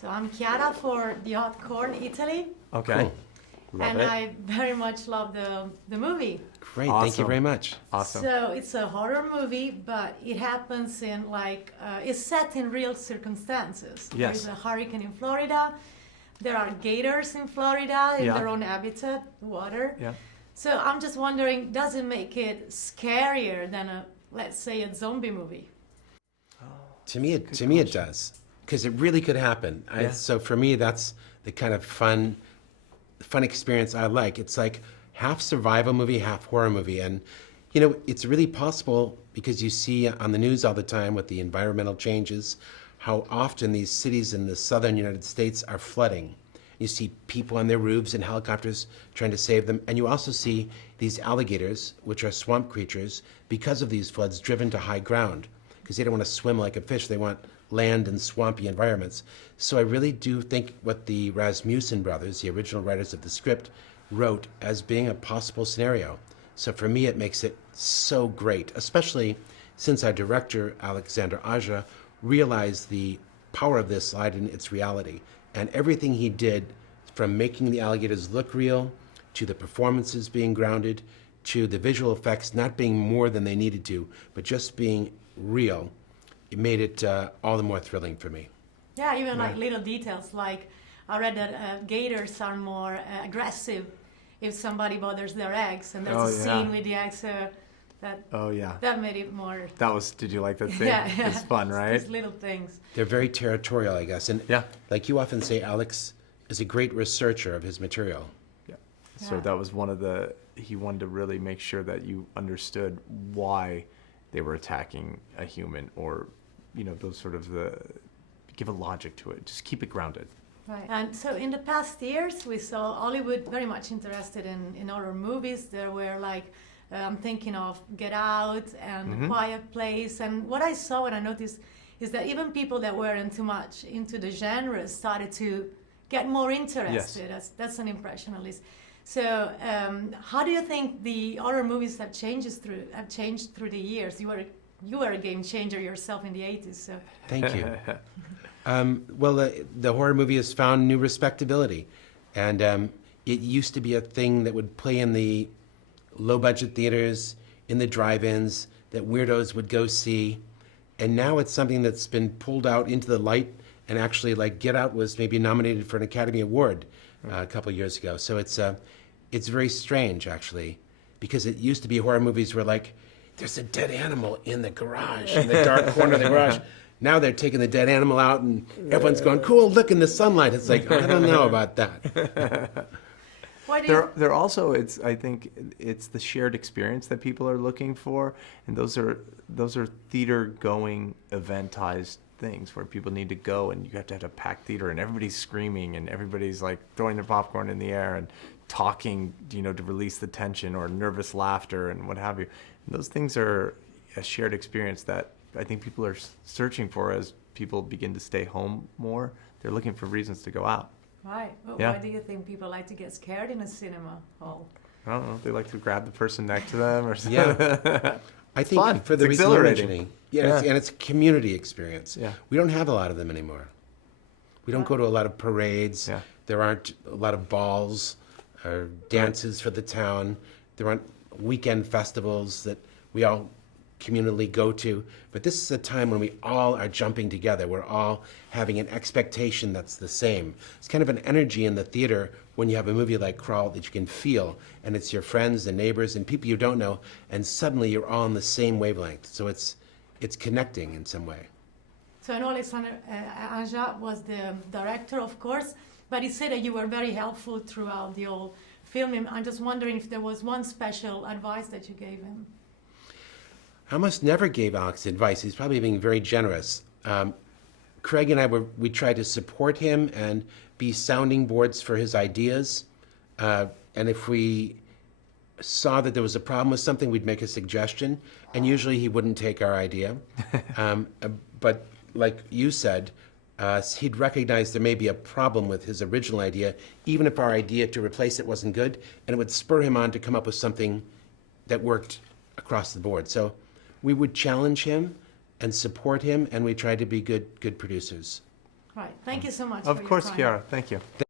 So I'm Chiara for the Hot Corn Italy, Okay. Cool. Love and it. I very much love the movie. Great, thank you Awesome. very much. Awesome. So it's a horror movie, but it happens in it's set in real circumstances. Yes. There's a hurricane in Florida. There are gators in Florida in Yeah. their own habitat, water. Yeah. So I'm just wondering, does it make it scarier than let's say, a zombie movie? To me, it does, because it really could happen. Yeah. So for me, that's the kind of fun experience I like. It's like half survival movie, half horror movie, and it's really possible because you see on the news all the time with the environmental changes, how often these cities in the southern United States are flooding. You see people on their roofs and helicopters trying to save them, and you also see these alligators, which are swamp creatures, because of these floods, driven to high ground, because they don't want to swim like a fish. They want land and swampy environments. So I really do think what the Rasmussen brothers, the original writers of the script, wrote as being a possible scenario. So for me, it makes it so great, especially since our director, Alexander Aja, realized the power of this lied in its reality. And everything he did, from making the alligators look real, to the performances being grounded, to the visual effects not being more than they needed to, but just being real, it made it all the more thrilling for me. Yeah, even like little details. Like I read that gators are more aggressive if somebody bothers their eggs, and there's a scene with the eggs. Oh yeah. That made it more. Did you like that scene? Yeah, It's fun, right? These little things. They're very territorial, I guess. And Yeah. like you often say, Alex is a great researcher of his material. Yeah. So Yeah. that was he wanted to really make sure that you understood why they were attacking a human, or those sort of give a logic to it. Just keep it grounded. Right. And so in the past years, we saw Hollywood very much interested in horror movies. There were I'm thinking of Get Out and The Quiet Place. And what I saw and I noticed is that even people that weren't too much into the genre started to get more interested. Yes. That's an impression, at least. So how do you think the horror movies have changed through the years? You were a game changer yourself in the 80s. So Thank you. Well, the horror movie has found new respectability. And it used to be a thing that would play in the low-budget theaters, in the drive-ins, that weirdos would go see. And now it's something that's been pulled out into the light, and actually, like Get Out was maybe nominated for an Academy Award a couple years ago. So it's very strange, actually, because it used to be horror movies were like, there's a dead animal in the garage, in the dark corner of the garage. Now they're taking the dead animal out, and everyone's going, cool, look in the sunlight. It's like, I don't know about that. why do you They're also, I think it's the shared experience that people are looking for, and those are theater going eventized things where people need to go, and you have to have a packed theater, and everybody's screaming, and everybody's like throwing their popcorn in the air and talking, to release the tension, or nervous laughter and what have you. And those things are a shared experience that I think people are searching for as people begin to stay home more. They're looking for reasons to go out. Right. Well, Yeah. why do you think people like to get scared in a cinema hall? I don't know. They like to grab the person next to them or something. Yeah. I think fun. for the It's reason you're exhilarating. mentioning, and it's a community experience. Yeah. We don't have a lot of them anymore. We don't go to a lot of parades. Yeah. There aren't a lot of balls or dances for the town. There aren't weekend festivals that we all communally go to. But this is a time when we all are jumping together. We're all having an expectation that's the same. It's kind of an energy in the theater when you have a movie like Crawl that you can feel, and it's your friends and neighbors and people you don't know, and suddenly you're all on the same wavelength. So it's connecting in some way. So I know Alexander Aja was the director, of course, but he said that you were very helpful throughout the whole film. I'm just wondering if there was one special advice that you gave him. I almost never gave Alex advice. He's probably being very generous. Craig and I we tried to support him and be sounding boards for his ideas. And if we saw that there was a problem with something, we'd make a suggestion. And usually he wouldn't take our idea. But like you said, he'd recognize there may be a problem with his original idea, even if our idea to replace it wasn't good, and it would spur him on to come up with something that worked across the board. So we would challenge him and support him, and we tried to be good producers. Right. Thank you so much. Of for your course, time. Chiara. Thank you.